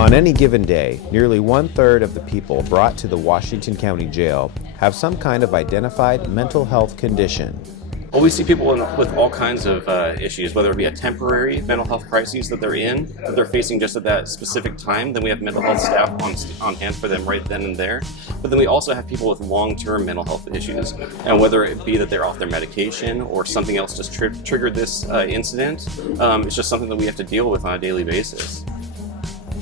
On any given day, nearly 1/3 of the people brought to the Washington County Jail have some kind of identified mental health condition. Well, we see people with all kinds of issues, whether it be a temporary mental health crisis that they're facing just at that specific time. Then we have mental health staff on hand for them right then and there. But then we also have people with long-term mental health issues, and whether it be that they're off their medication or something else just triggered this incident, it's just something that we have to deal with on a daily basis.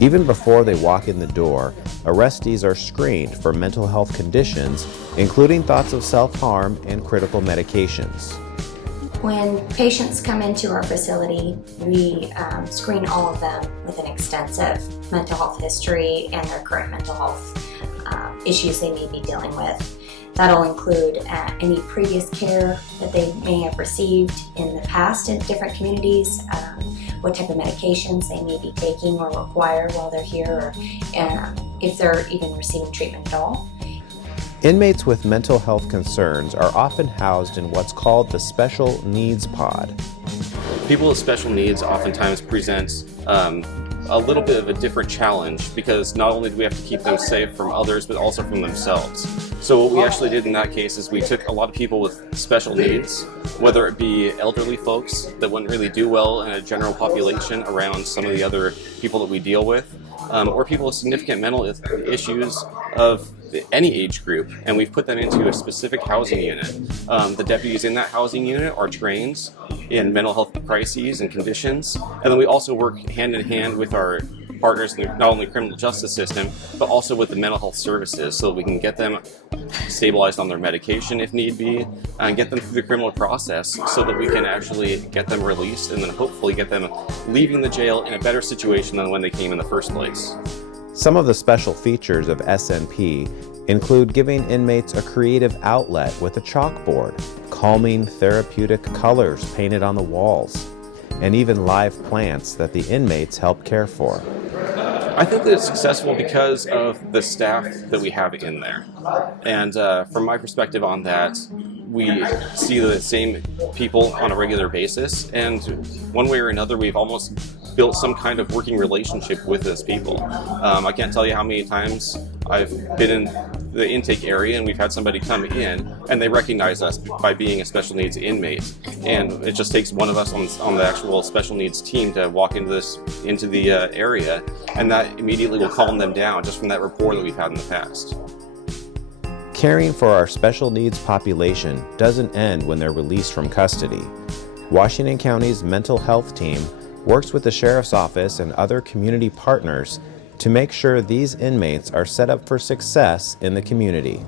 Even before they walk in the door, arrestees are screened for mental health conditions, including thoughts of self-harm and critical medications. When patients come into our facility, we screen all of them with an extensive mental health history and their current mental health issues they may be dealing with. That'll include any previous care that they may have received in the past in different communities, what type of medications they may be taking or require while they're here, or if they're even receiving treatment at all. Inmates with mental health concerns are often housed in what's called the Special Needs Pod. People with special needs oftentimes present a little bit of a different challenge, because not only do we have to keep them safe from others, but also from themselves. So what we actually did in that case is we took a lot of people with special needs, whether it be elderly folks that wouldn't really do well in a general population around some of the other people that we deal with, or people with significant mental issues of any age group, and we've put them into a specific housing unit. The deputies in that housing unit are trained in mental health crises and conditions, and then we also work hand in hand with our partners in not only the criminal justice system, but also with the mental health services, so that we can get them stabilized on their medication if need be, and get them through the criminal process so that we can actually get them released and then hopefully get them leaving the jail in a better situation than when they came in the first place. Some of the special features of SMP include giving inmates a creative outlet with a chalkboard, calming therapeutic colors painted on the walls, and even live plants that the inmates help care for. I think that it's successful because of the staff that we have in there. And from my perspective on that, we see the same people on a regular basis, and one way or another we've almost built some kind of working relationship with those people. I can't tell you how many times I've been in the intake area and we've had somebody come in and they recognize us by being a special needs inmate, and it just takes one of us on the actual special needs team to walk into the area, and that immediately will calm them down just from that rapport that we've had in the past. Caring for our special needs population doesn't end when they're released from custody. Washington County's mental health team works with the Sheriff's Office and other community partners to make sure these inmates are set up for success in the community.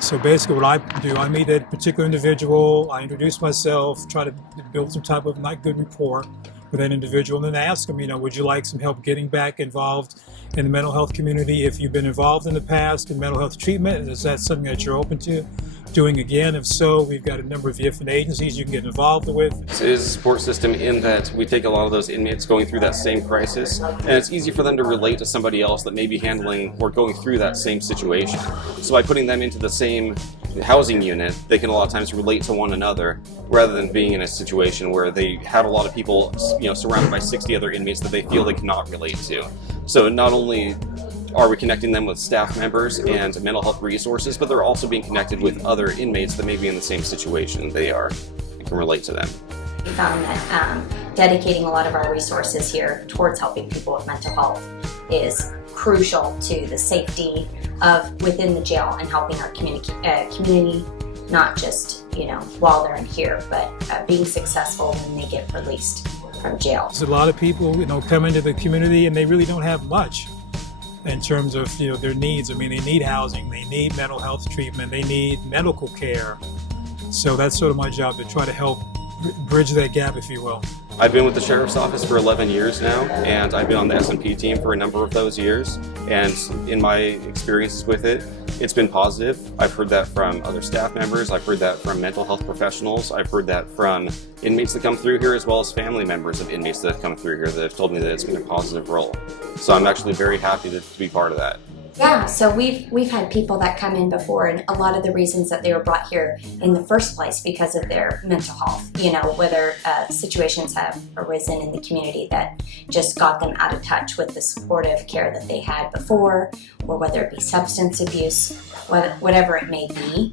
So basically what I do, I meet that particular individual, I introduce myself, try to build some type of not good rapport with that individual, and then ask them, would you like some help getting back involved in the mental health community? If you've been involved in the past in mental health treatment, is that something that you're open to doing again? If so, we've got a number of different agencies you can get involved with. It is a support system in that we take a lot of those inmates going through that same crisis, and it's easy for them to relate to somebody else that may be handling or going through that same situation. So by putting them into the same housing unit, they can a lot of times relate to one another, rather than being in a situation where they have a lot of people, surrounded by 60 other inmates that they feel they cannot relate to. So not only are we connecting them with staff members and mental health resources, but they're also being connected with other inmates that may be in the same situation they are and can relate to them. We found that dedicating a lot of our resources here towards helping people with mental health is crucial to the safety of within the jail and helping our community, not just while they're in here, but being successful when they get released from jail. There's a lot of people come into the community and they really don't have much in terms of their needs. They need housing, they need mental health treatment, they need medical care. So that's sort of my job, to try to help bridge that gap, if you will. I've been with the Sheriff's Office for 11 years now, and I've been on the SMP team for a number of those years, and in my experiences with it, it's been positive. I've heard that from other staff members, I've heard that from mental health professionals, I've heard that from inmates that come through here, as well as family members of inmates that have come through here that have told me that it's been a positive role. So I'm actually very happy to be part of that. Yeah, so we've had people that come in before, and a lot of the reasons that they were brought here in the first place because of their mental health. You know, whether situations have arisen in the community that just got them out of touch with the supportive care that they had before, or whether it be substance abuse, whatever it may be.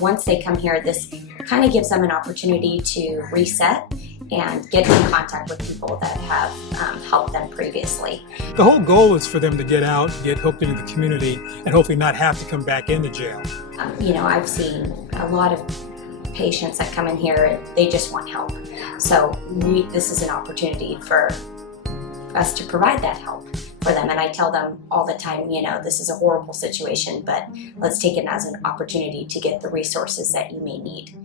Once they come here, this kind of gives them an opportunity to reset and get in contact with people that have helped them previously. The whole goal is for them to get out, get hooked into the community, and hopefully not have to come back into jail. You know, I've seen a lot of patients that come in here and they just want help. So this is an opportunity for us to provide that help for them. And I tell them all the time, you know, this is a horrible situation, but let's take it as an opportunity to get the resources that you may need.